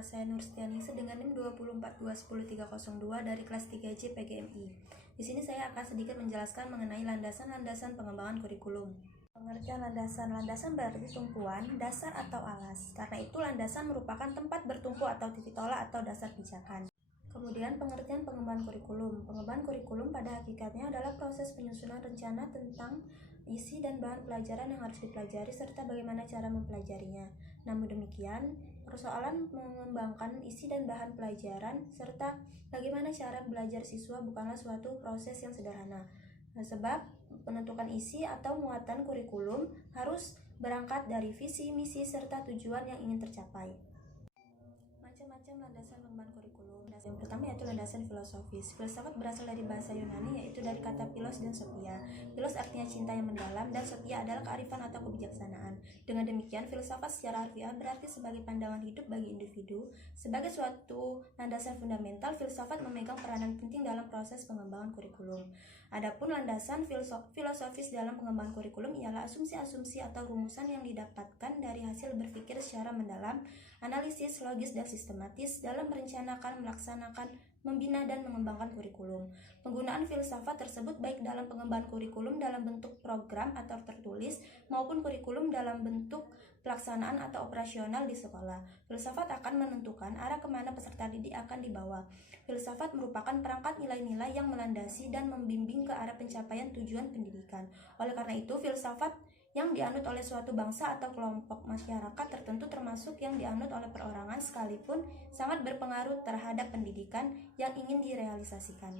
nama saya Nurstianisa dengan NIM 242101302 dari kelas 3J PGMI. Di sini saya akan sedikit menjelaskan mengenai landasan-landasan pengembangan kurikulum. Pengertian landasan berarti tumpuan, dasar atau alas. Karena itu landasan merupakan tempat bertumpu atau titik tolak atau dasar pijakan. Kemudian pengertian pengembangan kurikulum. Pengembangan kurikulum pada hakikatnya adalah proses penyusunan rencana tentang isi dan bahan pelajaran yang harus dipelajari serta bagaimana cara mempelajarinya. Namun demikian, persoalan mengembangkan isi dan bahan pelajaran serta bagaimana cara belajar siswa bukanlah suatu proses yang sederhana. Sebab penentukan isi atau muatan kurikulum harus berangkat dari visi, misi, serta tujuan yang ingin tercapai. Macam-macam landasan pengembangan kurikulum. Yang pertama yaitu landasan filosofis. Filsafat berasal dari bahasa Yunani, yaitu dari kata philos dan sophia. Philos artinya cinta yang mendalam dan sophia adalah kearifan atau kebijaksanaan. Dengan demikian, filsafat secara harfiah berarti sebagai pandangan hidup bagi individu. Sebagai suatu landasan fundamental, filsafat memegang peranan penting dalam proses pengembangan kurikulum. Adapun landasan filosofis dalam pengembangan kurikulum ialah asumsi-asumsi atau rumusan yang didapatkan dari hasil berpikir secara mendalam, analisis, logis, dan sistematis dalam merencanakan, melaksanakan, membina, dan mengembangkan kurikulum. Penggunaan filsafat tersebut baik dalam pengembangan kurikulum dalam bentuk program atau tertulis maupun kurikulum dalam bentuk pelaksanaan atau operasional di sekolah. Filsafat akan menentukan arah kemana peserta didik akan dibawa. Filsafat merupakan perangkat nilai-nilai yang melandasi dan membimbing ke arah pencapaian tujuan pendidikan. Oleh karena itu, filsafat yang dianut oleh suatu bangsa atau kelompok masyarakat tertentu termasuk yang dianut oleh perorangan sekalipun sangat berpengaruh terhadap pendidikan yang ingin direalisasikan.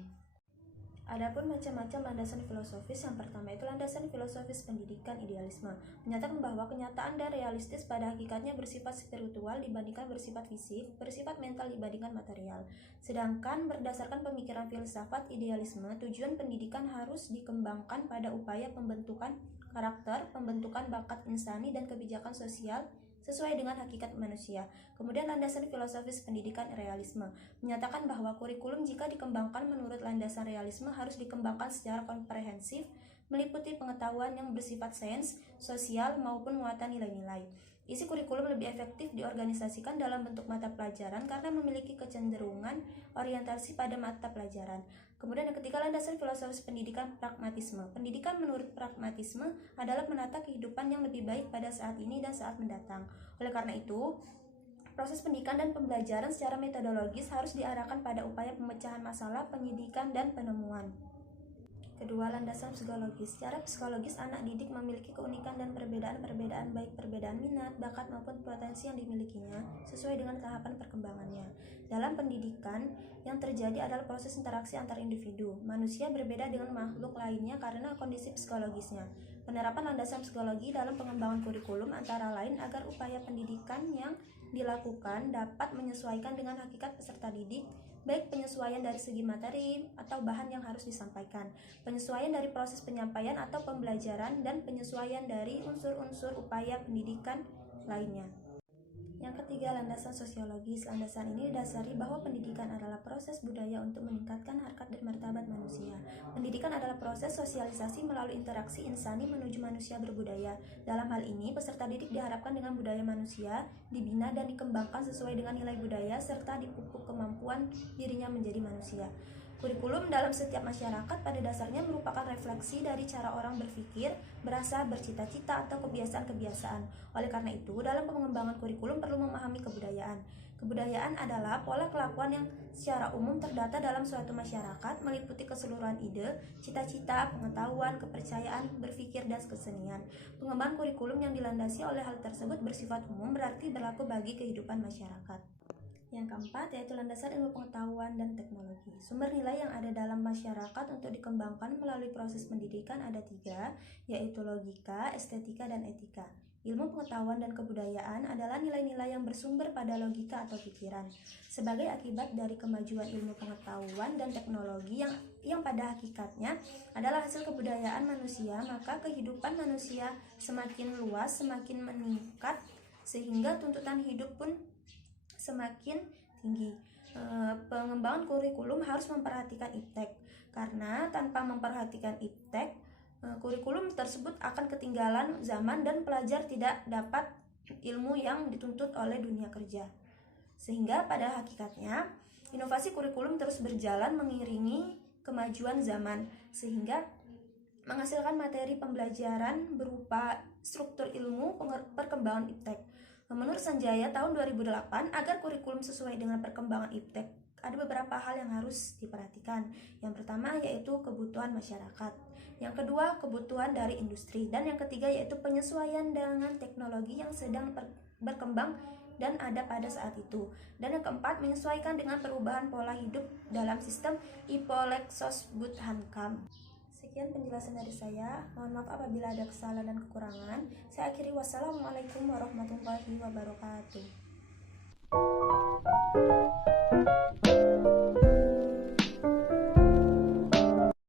Adapun macam-macam landasan filosofis, yang pertama itu landasan filosofis pendidikan idealisme, menyatakan bahwa kenyataan dan realistis pada hakikatnya bersifat spiritual dibandingkan bersifat fisik, bersifat mental dibandingkan material. Sedangkan berdasarkan pemikiran filsafat idealisme, tujuan pendidikan harus dikembangkan pada upaya pembentukan karakter, pembentukan bakat insani dan kebijakan sosial sesuai dengan hakikat manusia. Kemudian landasan filosofis pendidikan realisme menyatakan bahwa kurikulum jika dikembangkan menurut landasan realisme harus dikembangkan secara komprehensif, meliputi pengetahuan yang bersifat sains, sosial maupun muatan nilai-nilai. Isi kurikulum lebih efektif diorganisasikan dalam bentuk mata pelajaran karena memiliki kecenderungan orientasi pada mata pelajaran. Kemudian yang ketiga, landasan filosofis pendidikan pragmatisme. Pendidikan menurut pragmatisme adalah menata kehidupan yang lebih baik pada saat ini dan saat mendatang. Oleh karena itu, proses pendidikan dan pembelajaran secara metodologis harus diarahkan pada upaya pemecahan masalah, penyidikan, dan penemuan. Kedua, landasan psikologis. Secara psikologis, anak didik memiliki keunikan dan perbedaan-perbedaan baik perbedaan minat, bakat maupun potensi yang dimilikinya sesuai dengan tahapan perkembangannya. Dalam pendidikan, yang terjadi adalah proses interaksi antar individu. Manusia berbeda dengan makhluk lainnya karena kondisi psikologisnya. Penerapan landasan psikologi dalam pengembangan kurikulum antara lain agar upaya pendidikan yang dilakukan dapat menyesuaikan dengan hakikat peserta didik, baik penyesuaian dari segi materi atau bahan yang harus disampaikan, penyesuaian dari proses penyampaian atau pembelajaran, dan penyesuaian dari unsur-unsur upaya pendidikan lainnya. Yang ketiga, landasan sosiologis. Landasan ini didasari bahwa pendidikan adalah proses budaya untuk meningkatkan harkat dan martabat manusia. Pendidikan adalah proses sosialisasi melalui interaksi insani menuju manusia berbudaya. Dalam hal ini, peserta didik diharapkan dengan budaya manusia dibina dan dikembangkan sesuai dengan nilai budaya serta dipupuk kemampuan dirinya menjadi manusia. Kurikulum dalam setiap masyarakat pada dasarnya merupakan refleksi dari cara orang berpikir, berasa, bercita-cita, atau kebiasaan-kebiasaan. Oleh karena itu, dalam pengembangan kurikulum perlu memahami kebudayaan. Kebudayaan adalah pola kelakuan yang secara umum terdata dalam suatu masyarakat, meliputi keseluruhan ide, cita-cita, pengetahuan, kepercayaan, berpikir, dan kesenian. Pengembangan kurikulum yang dilandasi oleh hal tersebut bersifat umum berarti berlaku bagi kehidupan masyarakat. Yang keempat yaitu landasan ilmu pengetahuan dan teknologi. Sumber nilai yang ada dalam masyarakat untuk dikembangkan melalui proses pendidikan ada 3, yaitu logika, estetika, dan etika. Ilmu pengetahuan dan kebudayaan adalah nilai-nilai yang bersumber pada logika atau pikiran. Sebagai akibat dari kemajuan ilmu pengetahuan dan teknologi yang pada hakikatnya adalah hasil kebudayaan manusia, maka kehidupan manusia semakin luas, semakin meningkat, sehingga tuntutan hidup pun semakin tinggi. Pengembangan kurikulum harus memperhatikan iptek, karena tanpa memperhatikan iptek, kurikulum tersebut akan ketinggalan zaman dan pelajar tidak dapat ilmu yang dituntut oleh dunia kerja. Sehingga pada hakikatnya inovasi kurikulum terus berjalan mengiringi kemajuan zaman, sehingga menghasilkan materi pembelajaran berupa struktur ilmu perkembangan iptek. Menurut Sanjaya tahun 2008, agar kurikulum sesuai dengan perkembangan iptek, ada beberapa hal yang harus diperhatikan. Yang pertama yaitu kebutuhan masyarakat, yang kedua kebutuhan dari industri, dan yang ketiga yaitu penyesuaian dengan teknologi yang sedang berkembang dan ada pada saat itu. Dan yang keempat, menyesuaikan dengan perubahan pola hidup dalam sistem Ipolek Sosbud Hankam. Sekian penjelasan dari saya. Mohon maaf apabila ada kesalahan dan kekurangan. Saya akhiri, wassalamualaikum warahmatullahi wabarakatuh.